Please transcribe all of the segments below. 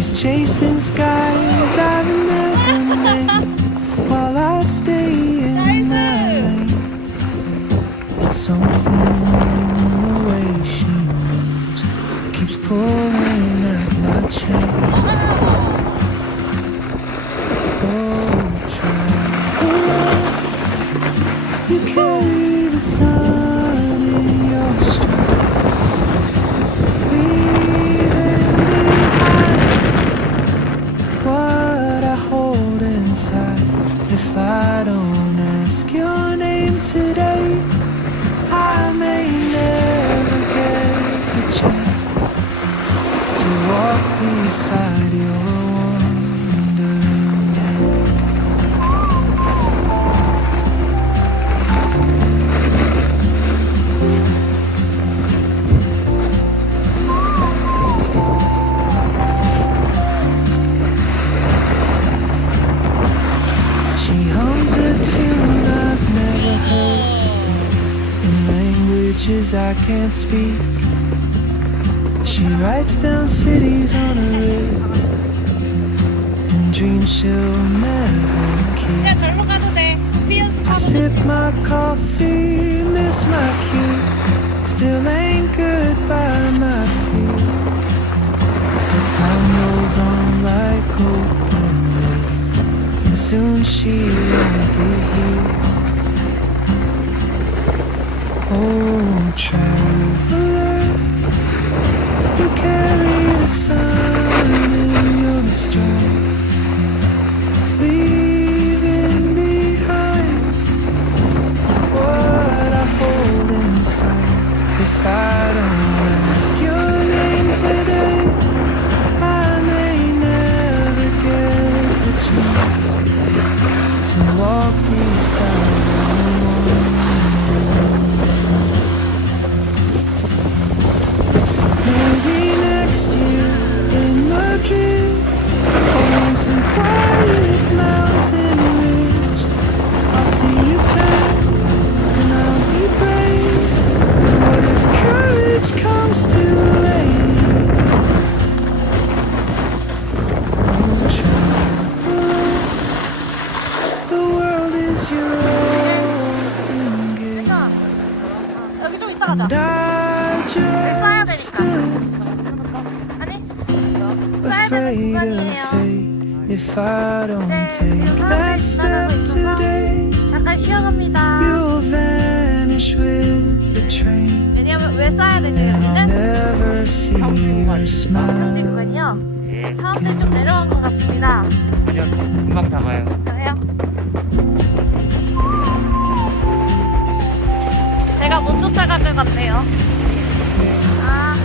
She's chasing skies I've never made while I stay in my lane. There's something in the way she moves keeps pulling at my chain. Oh, traveler, you carry the sun in your stride, leaving behind what I hold inside. If I don't ask your name today, I may never get the chance to walk beside your wandering hand. She hums a tune I've never heard in languages I can't speak. She writes down cities on her wrist and dreams she'll never keep. 야 절로 가도 돼. 비 I 연습하고 sip my coffee, miss my cue, still anchored by my feet. The time rolls on like open roads, and soon she won't be here. Oh, traveler, you carry the sun in your stride, leaving behind what I hold inside. If I don't ask your name today, I may never get the chance to walk beside you. Maybe next year in Madrid, or on some quiet mountain ridge, I'll see you turn and I'll be brave. What if courage comes too late? Oh, traveler, the world is your open gate, 여기 좀 이따 가자. and I just stood 아니? 써야 되는 afraid of 구간이에요. fate if I don't 네, take 지금 that 사람들이 step 지나가고 있어서 today. 잠깐 쉬어갑니다. You'll vanish with the train, 왜냐면 왜 써야 되지 and I'll 여기는? never see your 평지 smile. 구간이요. 예, 사람들 좀 내려간 것 같습니다. 아니요, 금방 잡아요. 그래요? 제가 못 쫓아갈 것 같네요. 아.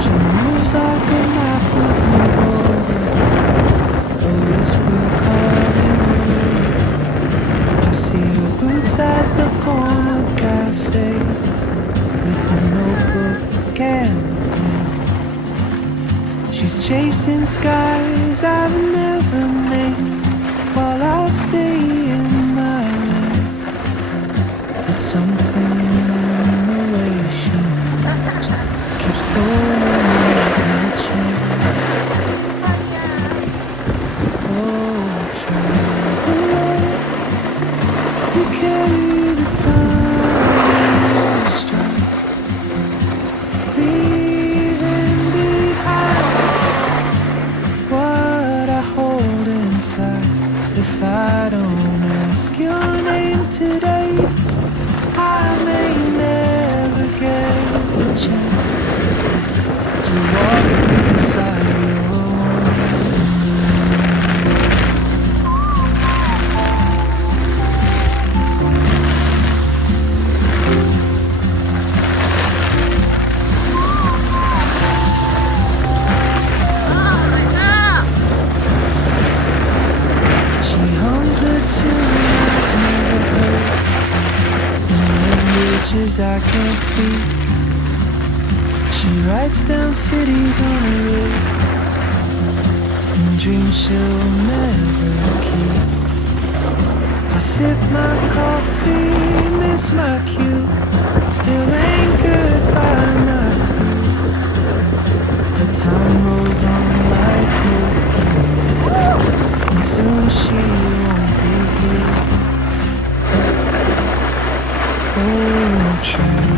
She moves like a map with no border, a whisper caught in the wind. I see her boots at the corner cafe with a notebook and a grin. She's chasing skies I've never made while I stay in my lane. There's something in the way she moves keeps pulling at my chain. Oh, traveler, you carry the sun in your stride, leaving behind what I hold inside. If I don't ask your name today, I may never get the chance to walk beside your She hums a tune I've never heard in languages 'cause I can't speak. She writes down cities on her wrist and dreams she'll never keep. I sip my coffee, miss my cue, still anchored by my feet. But time rolls on like cocaine, and soon she won't be here. Oh, try